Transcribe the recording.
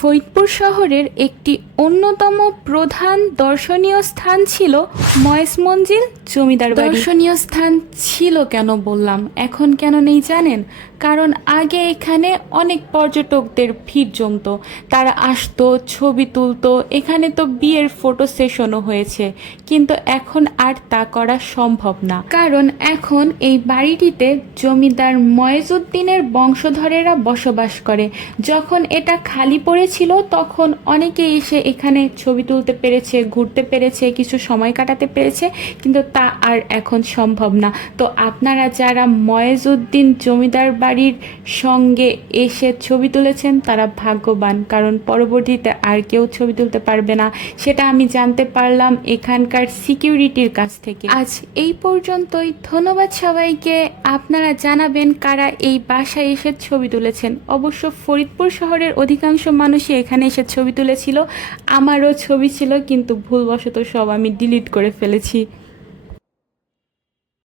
ফরিদপুর শহরের একটি অন্যতম প্রধান দর্শনীয় স্থান ছিল ময়েস মঞ্জিল জমিদার বাড়ি। দর্শনীয় স্থান ছিল কেন বললাম, এখন কেন নেই জানেন? কারণ আগে এখানে অনেক পর্যটকদের ভিড় জমতো, তারা আসতো, ছবি তুলতো। এখানে তো বিয়ের ফটো সেশনও হয়েছে, কিন্তু এখন আর তা করা সম্ভব না। কারণ এখন এই বাড়িটিতে জমিদার ময়েজউদ্দিনের বংশধরেরা বসবাস করে। যখন এটা খালি পড়েছিল তখন অনেকে এসে এখানে ছবি তুলতে পেরেছে, ঘুরতে পেরেছে, কিছু সময় কাটাতে পেরেছে, কিন্তু তা আর এখন সম্ভব না। তো আপনারা যারা ময়েজউদ্দিন জমিদার বাড়ির সঙ্গে এসে ছবি তুলেছেন তারা ভাগ্যবান, কারণ পরবর্তীতে আর কেউ ছবি তুলতে পারবে না। সেটা আমি জানতে পারলাম এখানকার সিকিউরিটির কাছ থেকে। আজ এই পর্যন্তই। ধন্যবাদ সবাইকে। আপনারা জানাবেন কারা এই বাসায় এসে ছবি তুলেছেন। অবশ্য ফরিদপুর শহরের অধিকাংশ মানুষই এখানে এসে ছবি তুলেছিল, আমারও ছবি ছিল, কিন্তু ভুলবশত সব আমি ডিলিট করে ফেলেছি।